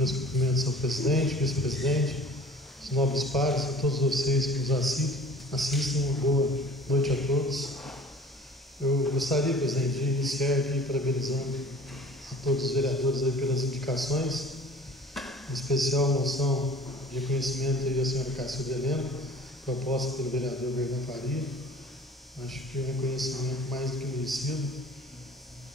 Meus cumprimentos ao presidente, vice-presidente, os nobres pares, a todos vocês que nos assistem. Uma boa noite a todos. Eu gostaria, presidente, de iniciar aqui parabenizando a todos os vereadores aí pelas indicações, em especial a moção de reconhecimento aí da senhora Cacilda Helena, proposta pelo vereador Bernardo Faria. Acho que é um reconhecimento mais do que merecido.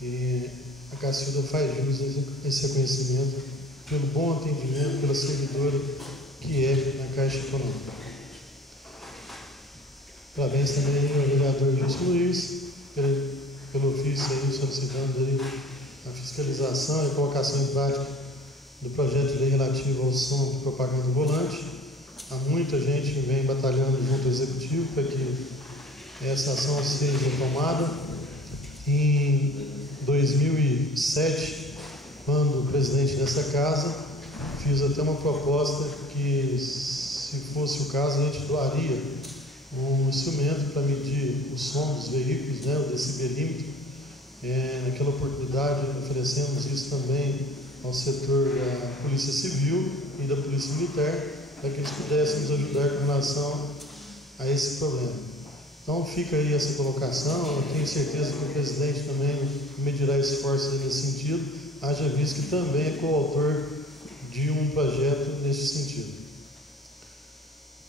E a Cacilda faz jus a esse reconhecimento pelo bom atendimento, pela servidora que é na Caixa Econômica. Parabéns também ao vereador Gilson Luiz pelo ofício aí, solicitando aí a fiscalização e a colocação em prática do projeto de lei relativo ao som de propaganda volante. Há muita gente que vem batalhando junto ao Executivo para que essa ação seja tomada. Em 2007, quando presidente dessa casa, fiz até uma proposta que, se fosse o caso, a gente doaria um instrumento para medir o som dos veículos, né, o decibelímetro. Naquela oportunidade, oferecemos isso também ao setor da Polícia Civil e da Polícia Militar, para que eles pudessem nos ajudar com relação a esse problema. Então fica aí essa colocação. Eu tenho certeza que o presidente também medirá esforços nesse sentido, haja visto que também é coautor de um projeto nesse sentido.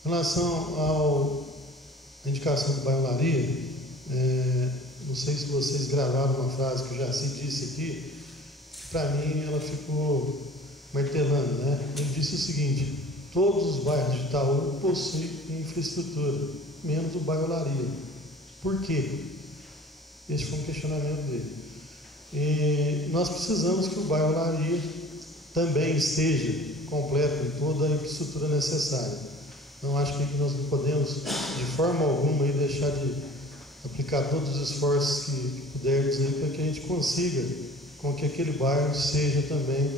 Em relação à indicação do bairro Olaria, não sei se vocês gravaram uma frase que eu já disse aqui, para mim ela ficou martelando, né? Ele disse o seguinte: todos os bairros de Itaú possuem infraestrutura, menos o bairro Olaria. Por quê? Esse foi um questionamento dele. E nós precisamos que o bairro Olaria também esteja completo em toda a infraestrutura necessária. Então acho que nós não podemos de forma alguma aí deixar de aplicar todos os esforços que pudermos aí para que a gente consiga com que aquele bairro seja também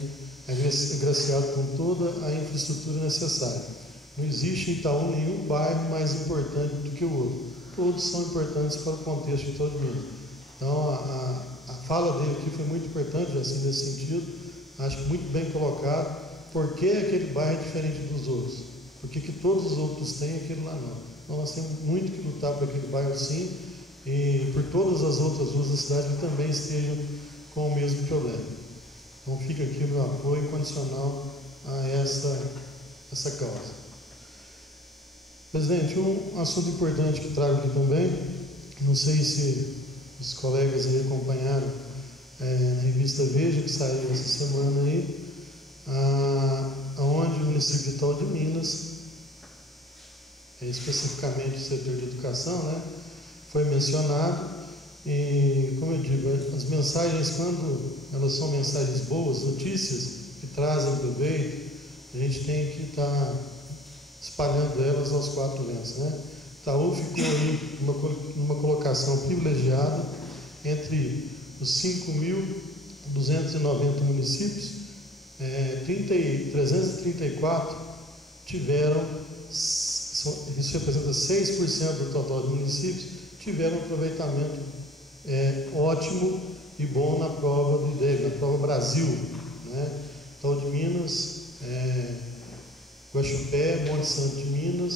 agraciado com toda a infraestrutura necessária. Não existe em Itaú nenhum bairro mais importante do que o outro. Todos são importantes para o contexto de todo mundo. Então a fala dele aqui foi muito importante, assim, nesse sentido. Acho muito bem colocado. Por que aquele bairro é diferente dos outros? Por que todos os outros têm, aquele lá não? Então nós temos muito que lutar para aquele bairro sim, e por todas as outras ruas da cidade que também estejam com o mesmo problema. Então fica aqui o meu apoio incondicional a essa causa. Presidente, um assunto importante que trago aqui também, não sei se os colegas aí acompanharam a revista Veja, que saiu essa semana aí, onde o município de Itaú de Minas, especificamente o setor de educação, né, foi mencionado. E, como eu digo, as mensagens, quando elas são mensagens boas, notícias que trazem proveito, a gente tem que estar espalhando elas aos quatro ventos, né? Itaú ficou aí numa colocação privilegiada entre os 5.290 municípios. 334 tiveram, isso representa 6% do total de municípios, tiveram um aproveitamento ótimo e bom na prova do IDEB, na prova Brasil, né? Itaú de Minas, Guaxupé, Monte Santo de Minas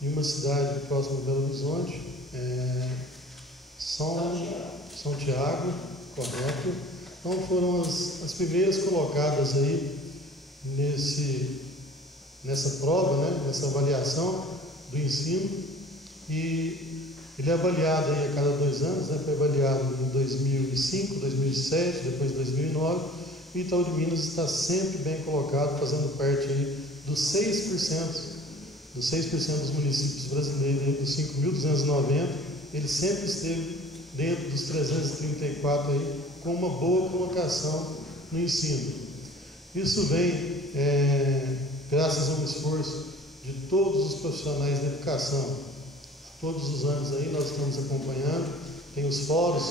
e uma cidade próxima de Belo Horizonte, São Tiago, correto. Então foram as primeiras colocadas aí nessa prova, né? Nessa avaliação do ensino. E ele é avaliado aí a cada 2 anos, né? Foi avaliado em 2005, 2007, depois 2009, e Itaú de Minas está sempre bem colocado, fazendo parte aí dos 6% dos municípios brasileiros, aí, dos 5.290, ele sempre esteve dentro dos 334 aí, com uma boa colocação no ensino. Isso vem graças a um esforço de todos os profissionais da educação. Todos os anos aí nós estamos acompanhando, tem os fóruns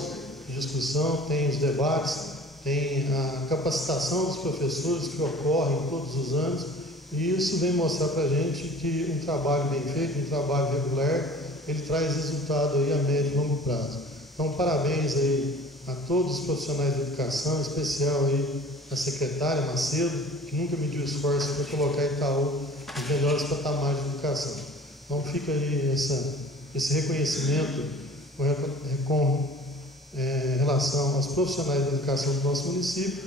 de discussão, tem os debates, tem a capacitação dos professores que ocorrem todos os anos, e isso vem mostrar para a gente que um trabalho bem feito, um trabalho regular, ele traz resultado aí a médio e longo prazo. Então parabéns aí a todos os profissionais da educação, em especial aí a secretária Macedo, que nunca mediu esforço para colocar Itaú nos melhores patamares de educação. Então fica aí esse reconhecimento com relação aos profissionais da educação do nosso município,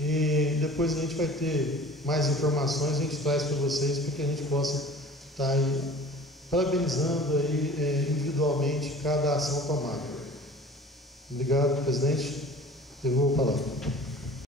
e depois a gente vai ter mais informações, a gente traz para vocês para que a gente possa estar aí parabenizando aí, individualmente cada ação tomada. Obrigado, presidente. Eu vou falar.